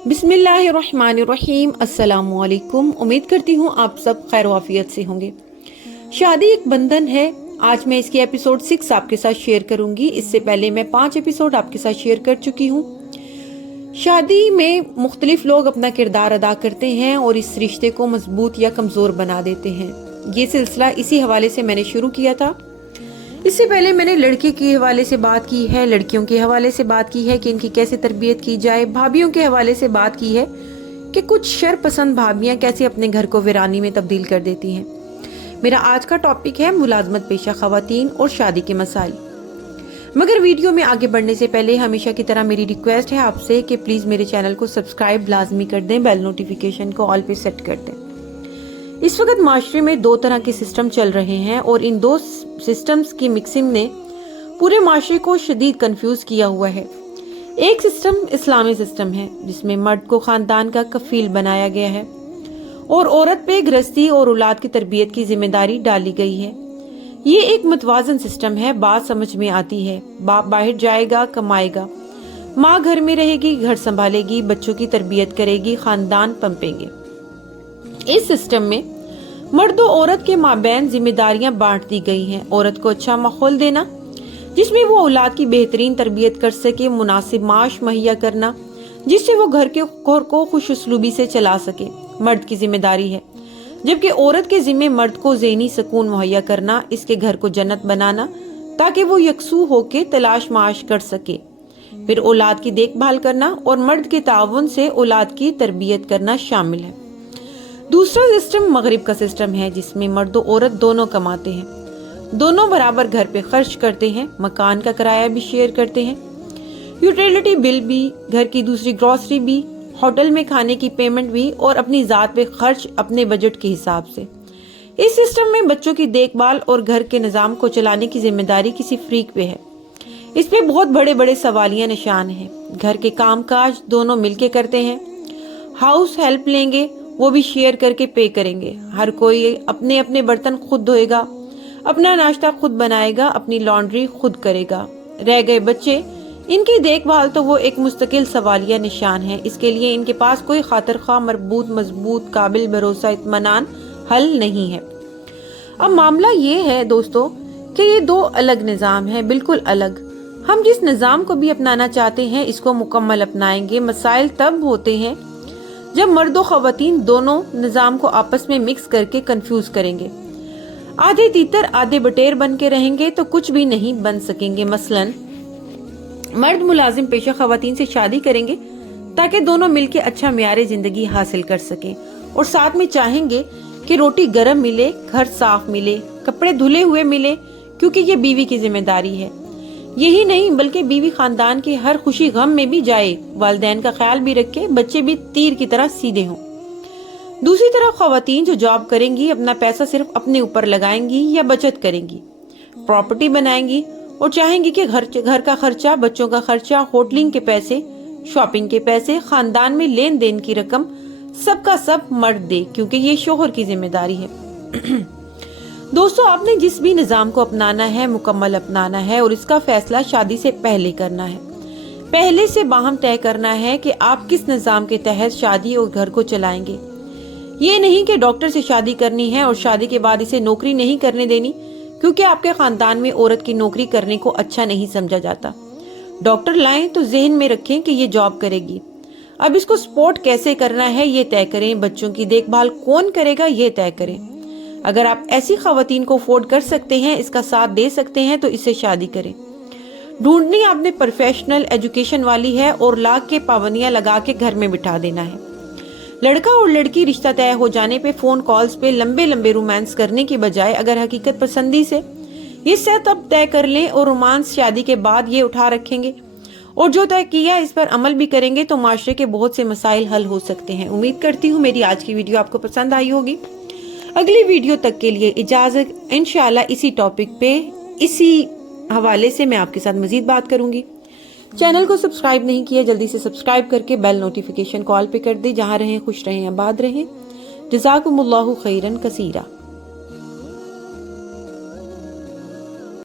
बिस्मिल्लाहिर्रहमानिर्रहीम। अस्सलाम वालेकुम। उम्मीद करती हूँ आप सब खैर वाफियत से होंगे। शादी एक बंधन है। आज मैं इसकी एपिसोड 6 आपके साथ शेयर करूंगी। इससे पहले मैं 5 एपिसोड आपके साथ शेयर कर चुकी हूँ। शादी में मुख्तलिफ लोग अपना किरदार अदा करते हैं और इस रिश्ते को मजबूत या कमजोर बना देते हैं। ये सिलसिला इसी हवाले से मैंने शुरू किया था। इससे पहले मैंने लड़के के हवाले से बात की है, लड़कियों के हवाले से बात की है कि इनकी कैसे तरबियत की जाए, भाभीयों के हवाले से बात की है कि कुछ शर पसंद भाभियां कैसे अपने घर को वीरानी में तब्दील कर देती हैं। मेरा आज का टॉपिक है मुलाजमत पेशा खवातीन और शादी के मसाइल। मगर वीडियो में आगे बढ़ने से पहले हमेशा की तरह मेरी रिक्वेस्ट है आपसे कि प्लीज मेरे चैनल को सब्सक्राइब लाजमी कर दें, बेल नोटिफिकेशन को ऑल पे सेट कर दें। इस वक्त माशरे में 2 तरह के सिस्टम चल रहे हैं और इन 2 सिस्टम्स की मिक्सिंग ने पूरे माशरे को शदीद कंफ्यूज किया हुआ है। एक सिस्टम इस्लामी सिस्टम है जिसमें मर्द को खानदान का कफील बनाया गया है और औरत पे गृहस्थी और औलाद की तरबियत की जिम्मेदारी डाली गई है। ये एक मुतवाजन सिस्टम है। बात समझ में आती है। बाप बाहर जाएगा, कमाएगा, माँ घर में रहेगी, घर संभालेगी, बच्चों की तरबियत करेगी, खानदान पंपेंगे। इस सिस्टम में मर्द और औरत के माबैन जिम्मेदारियां बांट दी गई हैं। औरत को अच्छा माहौल देना जिसमें वो औलाद की बेहतरीन तरबियत कर सके, मुनासिब माश मुहैया करना जिससे वो घर को खुश उसलूबी से चला सके, मर्द की जिम्मेदारी है। जबकि औरत के जिम्मे मर्द को ज़हनी सुकून मुहैया करना, इसके घर को जन्नत बनाना ताकि वो यकसू होके तलाश माश कर सके। फिर औलाद की देखभाल करना और मर्द के ताउन से औलाद की तरबियत करना शामिल है। दूसरा सिस्टम मगरिब का सिस्टम है जिसमें मर्द और औरत दोनों कमाते हैं, दोनों बराबर घर पे खर्च करते हैं, मकान का किराया भी शेयर करते हैं, यूटिलिटी बिल भी, घर की दूसरी ग्रोसरी भी, होटल में खाने की पेमेंट भी और अपनी जात पे खर्च अपने बजट के हिसाब से। इस सिस्टम में बच्चों की देखभाल और घर के निजाम को चलाने की जिम्मेदारी किसी फ्रीक पे है। इस पे बहुत बड़े बड़े सवालिया निशान हैं। घर के काम काज दोनों मिलके करते हैं, हाउस हेल्प लेंगे, वो भी शेयर करके पे करेंगे। हर कोई अपने अपने बर्तन खुद धोएगा, अपना नाश्ता खुद बनाएगा, अपनी लॉन्ड्री खुद करेगा। रह गए बच्चे, इनकी देखभाल तो वो एक मुस्तकिल सवालिया निशान है। इसके लिए इनके पास कोई खातिर खा मजबूत काबिल भरोसा इत्मीनान हल नहीं है। अब मामला ये है दोस्तों कि ये 2 अलग निज़ाम है, बिल्कुल अलग। हम जिस निज़ाम को भी अपनाना चाहते हैं इसको मुकम्मल अपनाएंगे। मसाइल तब होते हैं जब मर्द और खवातीन दोनों निजाम को आपस में मिक्स करके कंफ्यूज करेंगे। आधे तीतर आधे बटेर बन के रहेंगे तो कुछ भी नहीं बन सकेंगे। मसलन मर्द मुलाजिम पेशा खवातीन से शादी करेंगे ताकि दोनों मिलके अच्छा मियारे जिंदगी हासिल कर सकें और साथ में चाहेंगे कि रोटी गर्म मिले, घर साफ मिले, कपड़े धुले हुए मिले, क्योंकि ये बीवी की जिम्मेदारी है। यही नहीं बल्कि बीवी खानदान के हर खुशी गम में भी जाए, वालिदैन का ख्याल भी रखे, बच्चे भी तीर की तरह सीधे हों। दूसरी तरफ खवातीन जो जॉब करेंगी अपना पैसा सिर्फ अपने ऊपर लगाएंगी या बचत करेंगी, प्रॉपर्टी बनाएंगी और चाहेंगी कि घर का खर्चा, बच्चों का खर्चा, होटलिंग के पैसे, शॉपिंग के पैसे, खानदान में लेन देन की रकम सबका सब मर्द दे, क्योंकि ये शोहर की जिम्मेदारी है। दोस्तों, आपने जिस भी निजाम को अपनाना है मुकम्मल अपनाना है और इसका फैसला शादी से पहले करना है। पहले से बाहम तय करना है कि आप किस निजाम के तहत शादी और घर को चलाएंगे। ये नहीं कि डॉक्टर से शादी करनी है और शादी के बाद इसे नौकरी नहीं करने देनी क्योंकि आपके खानदान में औरत की नौकरी करने को अच्छा नहीं समझा जाता। डॉक्टर लाएं तो जहन में रखें कि ये जॉब करेगी। अब इसको सपोर्ट कैसे करना है ये तय करें। बच्चों की देखभाल कौन करेगा ये तय करें। अगर आप ऐसी खवातीन को अफोर्ड कर सकते हैं, इसका साथ दे सकते हैं तो इससे शादी करें। ढूंढनी आपने प्रोफेशनल एजुकेशन वाली है और लाख के पाबंदियां लगा के घर में बिठा देना है। लड़का और लड़की रिश्ता तय हो जाने पे फोन कॉल्स पे लंबे लंबे रोमांस करने की बजाय अगर हकीकत पसंदी से ये सेटअप तय कर लें और रोमांस शादी के बाद ये उठा रखेंगे और जो तय किया इस पर अमल भी करेंगे तो माशरे के बहुत से मसाइल हल हो सकते हैं। उम्मीद करती हूँ मेरी आज की वीडियो आपको पसंद आई होगी। अगली वीडियो तक के लिए इजाजत। इंशाल्लाह इसी टॉपिक पे इसी हवाले से मैं आपके साथ मजीद बात करूंगी। चैनल को सब्सक्राइब नहीं किया जल्दी से सब्सक्राइब करके बेल नोटिफिकेशन कॉल पे कर दे। जहां रहें खुश रहें, आबाद रहें। जज़ाकुमुल्लाहु खैरन कसीरा।